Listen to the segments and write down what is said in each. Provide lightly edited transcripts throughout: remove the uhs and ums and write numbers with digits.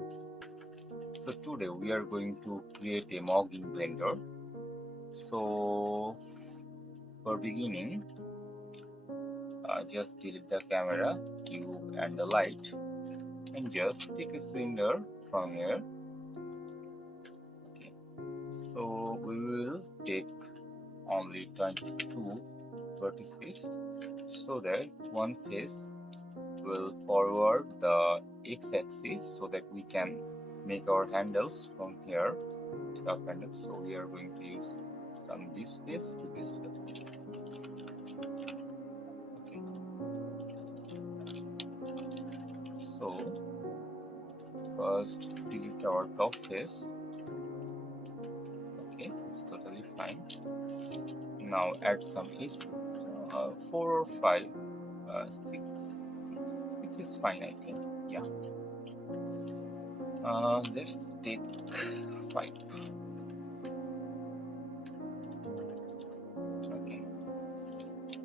So today we are going to create a mug in Blender. So for beginning, just delete the camera, cube and the light, and just take a cylinder from here. Okay. So we will take only 22 vertices so that one face will forward the x-axis so that we can make our handles from here, cup handles. So we are going to use some this face to this face. Okay. So first delete our top face. Okay, it's totally fine. Now add some edge, 4 or 5, 6 is fine, I think. Yeah. Let's take 5. Okay.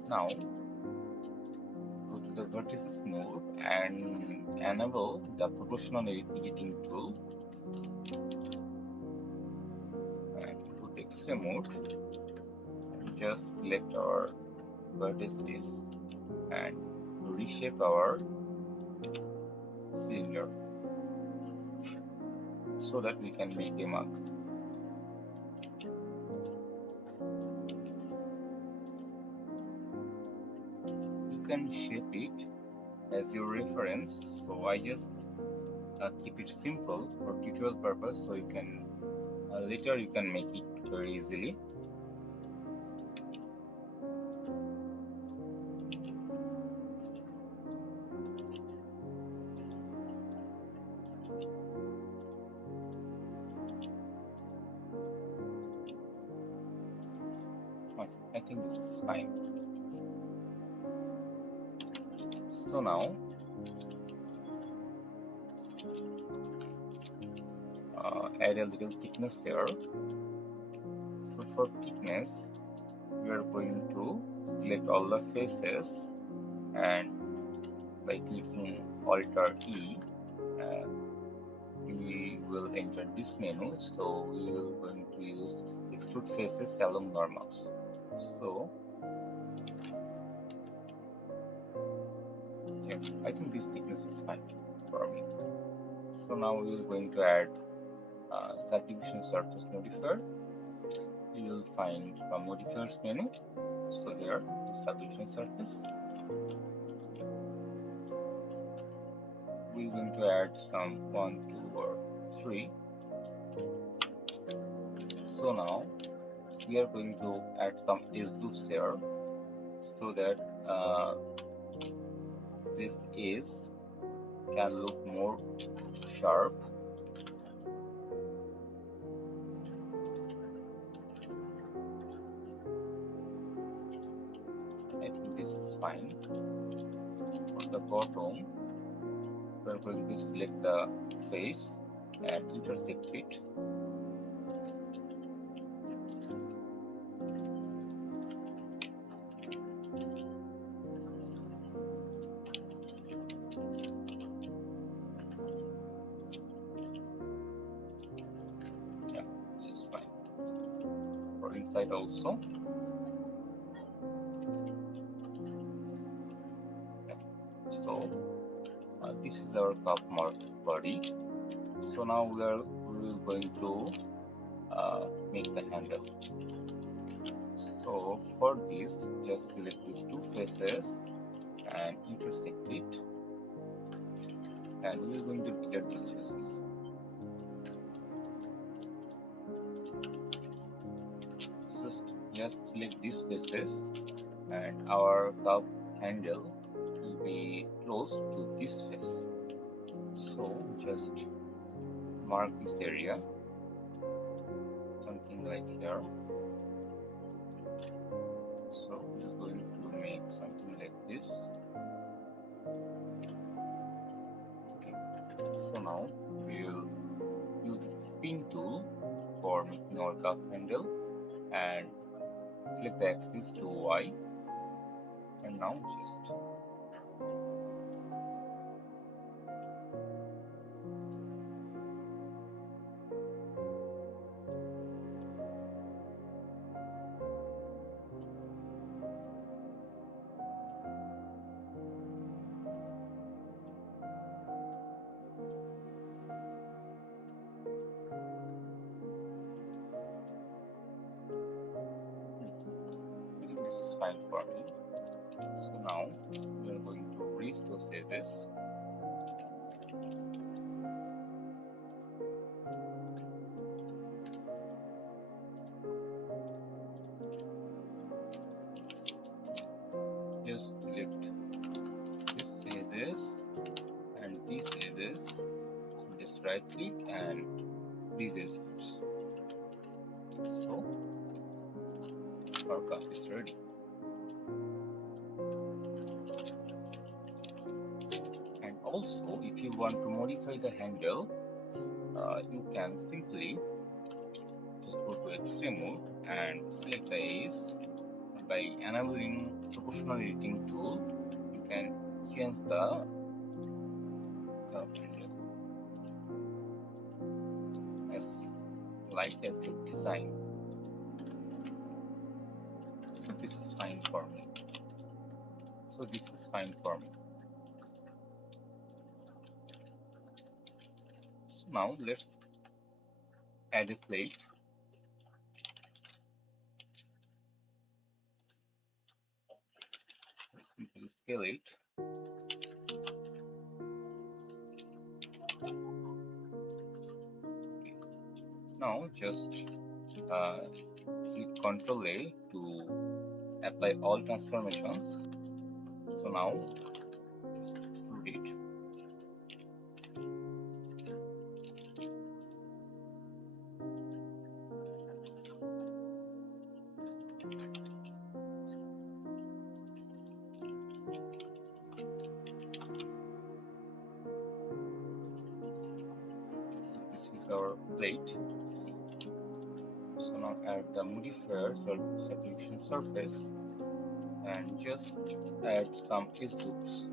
Now go to the vertices mode and enable the proportional editing tool and go to X-ray mode and just select our vertices and reshape our cylinder so that we can make a mug. You can shape it as your reference, so I just keep it simple for tutorial purpose, so you can later you can make it very easily. Okay, I think this is fine. So now add a little thickness there. So for thickness, we are going to select all the faces, and by clicking Alt E, we will enter this menu. So we will going to use extrude faces along normals. So yeah, I think this thickness is fine for me. So now we are going to add subdivision surface modifier. You will find a modifiers menu. So here, subdivision surface. We're going to add some 1, 2, or 3. So now we are going to add some edge loops here so that this edge can look more sharp. I think this is fine. For the bottom, we are going to select the face and intersect it. Yeah, this is fine. For inside also. Yeah. So this is our cup marked body. So now we are going to make the handle. So for this, just select these two faces and intersect it, and we are going to delete these faces. Just select these faces, and our cup handle will be close to this face. So just mark this area, something like here. So we're going to make something like this. Okay. So now we will use the spin tool for making our cup handle and select the axis to Y, and now fine for me. So now we are going to reach those edges. Just select these edges and these edges. Just right click and these edges. So our cup is ready. And also, if you want to modify the handle, you can simply just go to X-ray mode and select the edge. By enabling proportional editing tool, you can change the curve handle as light as your design. So this is fine for me. So now let's add a plate. Simply scale it. Okay. Now just click Ctrl A to apply all transformations. So now just extrude it. So this is our plate. So now add the modifier subdivision surface and just add some edge loops.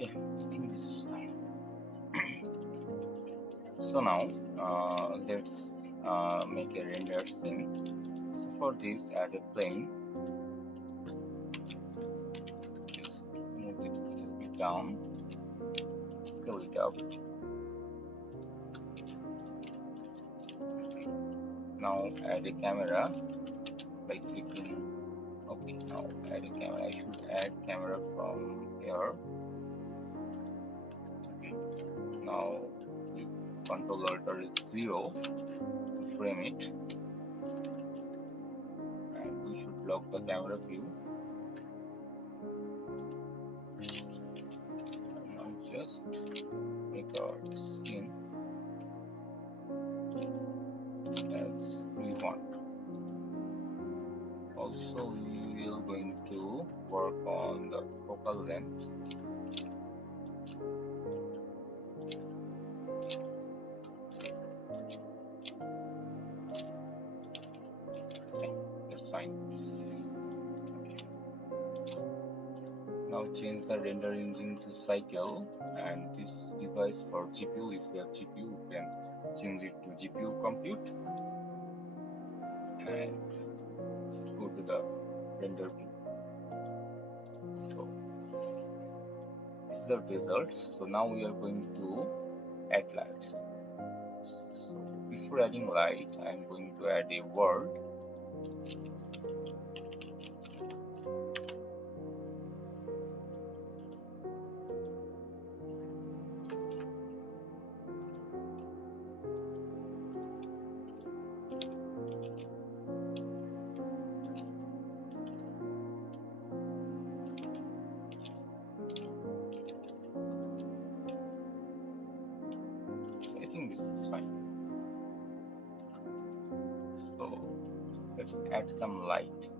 Yeah, I think this is fine. So now let's make a render scene. So for this, add a plane. Just move it a little bit down, scale it up. Now add a camera by clicking. Okay, now add a camera. I should add camera from here. Okay. Now click Ctrl-Alt-0 to frame it, and we should lock the camera view. And now just make our scene as we want. Also, we will going to work on the focal length. Okay, that's fine. Okay. Now change the render engine to cycle, and this device for GPU. If you have GPU, you can change it to GPU compute, and just go to the render view. So this is the result. So now we are going to add lights. So before adding light, I am going to add a world. So I think this is fine. So let's add some light.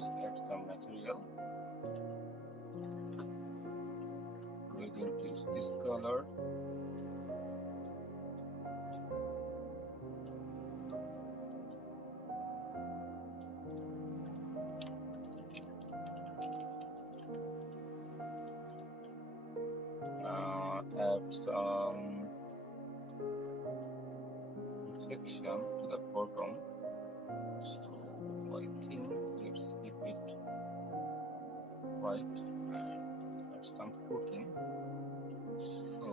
just add some material. We're going to use this color. Add some section to the bottom. So I think let's keep it white and add some coating. So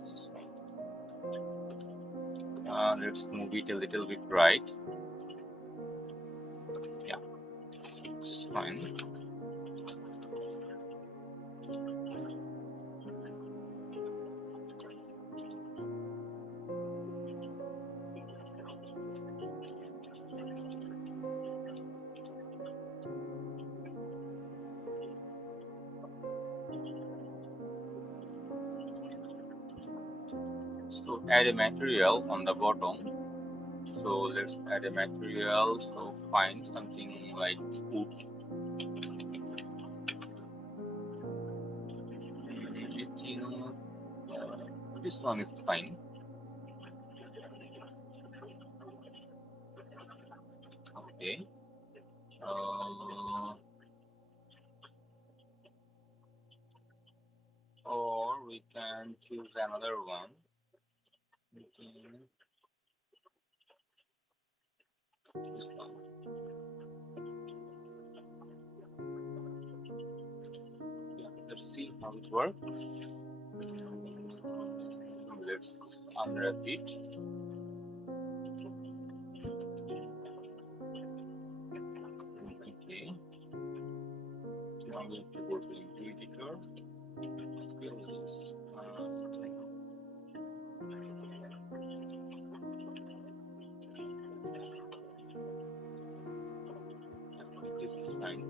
this is fine. Let's move it a little bit right. Yeah, it's fine. So add a material on the bottom. So let's add a material. So find something like wood. I think this one is fine. Okay. Uh, or we can choose another one. We can this one. Yeah, let's see how it works. Let's unwrap it. Okay. Now we have to go to the editor. Scale this. This is fine.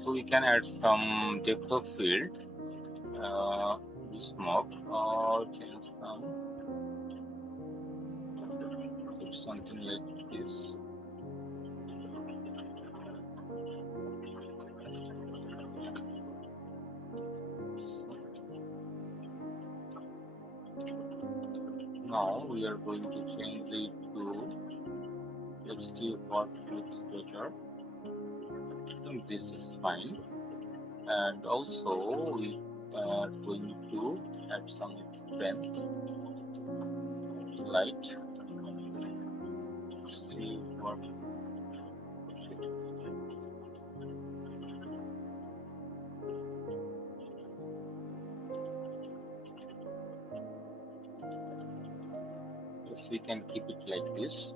So we can add some depth of field, smoke, or change some, something like this. So now we are going to change it to, let's see what looks better. I think this is fine. And also we are going to add some strength, light. See what. Yes, we can keep it like this.